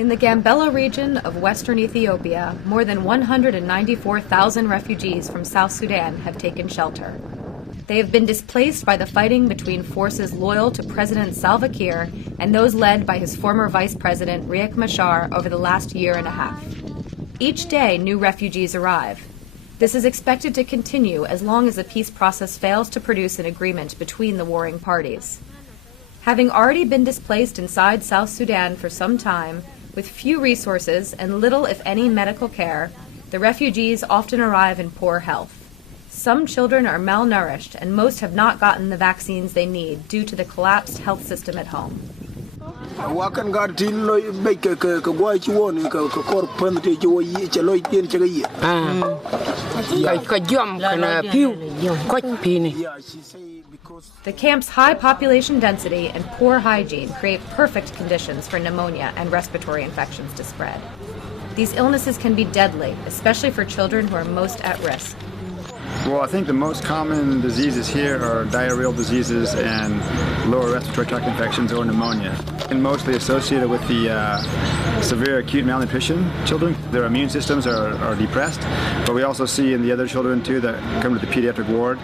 In the Gambella region of western Ethiopia, more than 194,000 refugees from South Sudan have taken shelter. They have been displaced by the fighting between forces loyal to President Salva Kiir and those led by his former Vice President Riek Machar over the last year and a half. Each day, new refugees arrive. This is expected to continue as long as the peace process fails to produce an agreement between the warring parties. Having already been displaced inside South Sudan for some time, with few resources and little, if any, medical care, the refugees often arrive in poor health. Some children are malnourished, and most have not gotten the vaccines they need due to the collapsed health system at home. The camp's high population density and poor hygiene create perfect conditions for pneumonia and respiratory infections to spread. These illnesses can be deadly, especially for children who are most at risk. Well, I think the most common diseases here are diarrheal diseases and lower respiratory tract infections or pneumonia, and mostly associated with the severe acute malnutrition children. Their immune systems are depressed, but we also see in the other children too that come to the pediatric ward,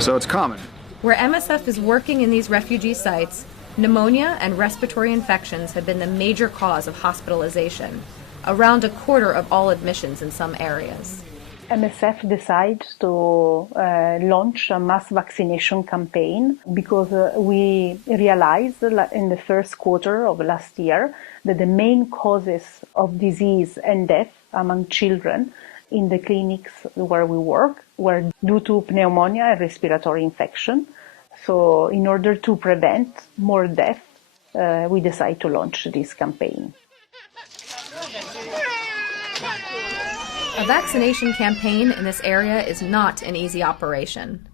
so it's common. Where MSF is working in these refugee sites, pneumonia and respiratory infections have been the major cause of hospitalization, around a quarter of all admissions in some areas. MSF decided to launch a mass vaccination campaign because we realized in the first quarter of last year that the main causes of disease and death among children in the clinics where we work were due to pneumonia and respiratory infection. So in order to prevent more death, we decided to launch this campaign. A vaccination campaign in this area is not an easy operation.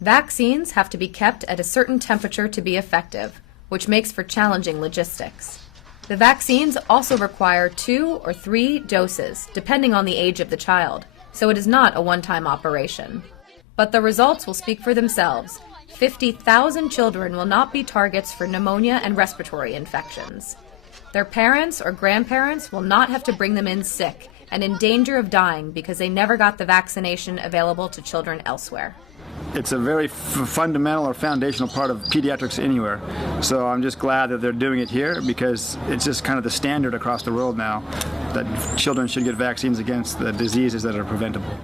Vaccines have to be kept at a certain temperature to be effective, which makes for challenging logistics. The vaccines also require 2 or 3 doses, depending on the age of the child, so it is not a one-time operation. But the results will speak for themselves. 50,000 children will not be targets for pneumonia and respiratory infections. Their parents or grandparents will not have to bring them in sick and in danger of dying because they never got the vaccination available to children elsewhere. It's a very fundamental or foundational part of pediatrics anywhere. So I'm just glad that they're doing it here because it's just kind of the standard across the world now that children should get vaccines against the diseases that are preventable.